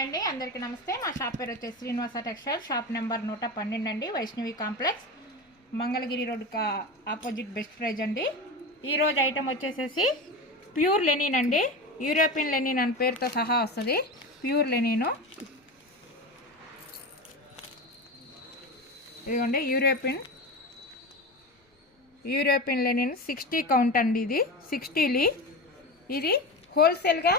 Hi అండి, అందరికీ నమస్తే. మా షాప్ పేరు వచ్చేసి శ్రీనివాస టెక్స్టైల్, షాప్ నెంబర్ 112 అండి, Vaishnavi complex, Mangalagiri road opposite best price అండి. ఈరోజు ఐటమ్ వచ్చేసేసి ప్యూర్ లెనిన్ అండి. యూరోపియన్ లెనిన్ అని పేరుతో సహా వస్తుంది. ప్యూర్ లెనిన్ ఇదిగోండి. యూరోపియన్ లెనిన్ 60 కౌంట్ అండి. ఇది 60 ఇది హోల్సేల్గా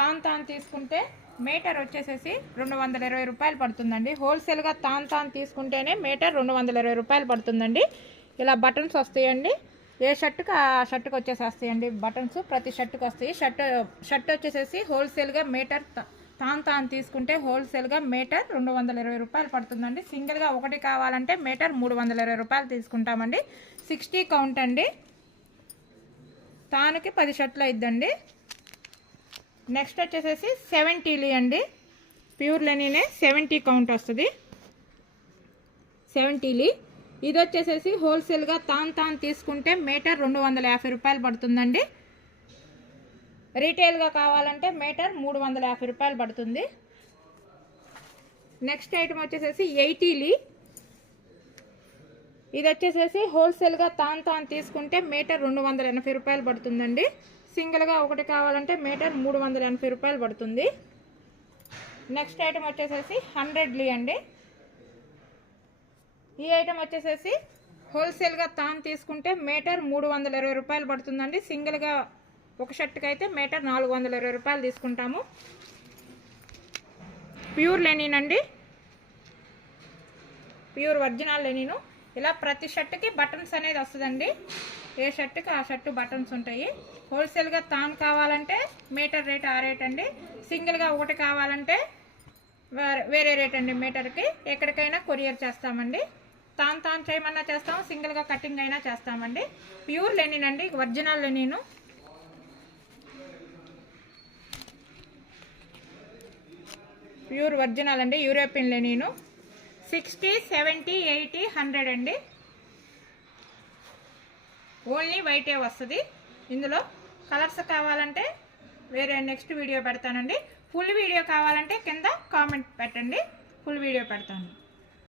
తాను తీసుకుంటే మీటర్ వచ్చేసేసి 220 రూపాయలు పడుతుందండి. హోల్సేల్గా తాను తీసుకుంటేనే మీటర్ 220 రూపాయలు పడుతుందండి. ఇలా బటన్స్ వస్తాయండి. ఏ షర్టుకి ఆ షర్టుకి వచ్చేసేస్తాయండి బటన్స్. ప్రతి షర్టుకి వస్తాయి. షర్ట్ వచ్చేసేసి హోల్సేల్గా మీటర్ తాను తీసుకుంటే హోల్సేల్గా మీటర్ 220 రూపాయలు పడుతుందండి. సింగిల్గా ఒకటి కావాలంటే మీటర్ 320 రూపాయలు తీసుకుంటామండి. 60 కౌంట్ అండి. తానుకి 10 షర్ట్లు అయిద్దండి. నెక్స్ట్ వచ్చేసేసి 70 అండి. ప్యూర్ లెనినే 70 కౌంట్ వస్తుంది. 70 ఇది వచ్చేసేసి హోల్సేల్గా తాను తీసుకుంటే మీటర్ 250 రూపాయలు పడుతుందండి. రీటైల్గా కావాలంటే మీటర్ 350 రూపాయలు పడుతుంది. నెక్స్ట్ ఐటమ్ వచ్చేసేసి 80 ఇది వచ్చేసేసి హోల్సేల్గా తాను తీసుకుంటే మీటర్ 280 రూపాయలు పడుతుందండి. సింగిల్గా ఒకటి కావాలంటే మీటర్ 380 రూపాయలు పడుతుంది. నెక్స్ట్ ఐటమ్ వచ్చేసేసి 100 అండి. ఈ ఐటమ్ వచ్చేసేసి హోల్సేల్గా తాను తీసుకుంటే మీటర్ 320 రూపాయలు పడుతుందండి. సింగిల్గా ఒక షర్ట్కి అయితే మీటర్ 420 రూపాయలు తీసుకుంటాము. ప్యూర్ లెనిన్ అండి. Pure original Lenin. ఇలా ప్రతి షర్ట్కి బటన్స్ అనేది వస్తుందండి. ఏ షర్ట్కి ఆ షర్టు బటన్స్ ఉంటాయి. హోల్సేల్గా తాను కావాలంటే మీటర్ రేట్ ఆ రేట్ అండి. సింగిల్గా ఒకటి కావాలంటే వేరే రేట్ అండి. మీటర్కి ఎక్కడికైనా కొరియర్ చేస్తామండి. తాను చేయమన్నా చేస్తాం, సింగిల్గా కటింగ్ అయినా చేస్తామండి. ప్యూర్ లెనిన్ అండి, ఒరిజినల్ లెనిన్. ప్యూర్ ఒరిజినల్ అండి, యూరోపియన్ లెనిన్. 60, 70, 80, 100 అండి. ఓన్లీ వైటే వస్తుంది. ఇందులో కలర్స్ కావాలంటే వేరే నెక్స్ట్ వీడియో పెడతానండి. ఫుల్ వీడియో కావాలంటే కింద కామెంట్ పెట్టండి, ఫుల్ వీడియో పెడతాను.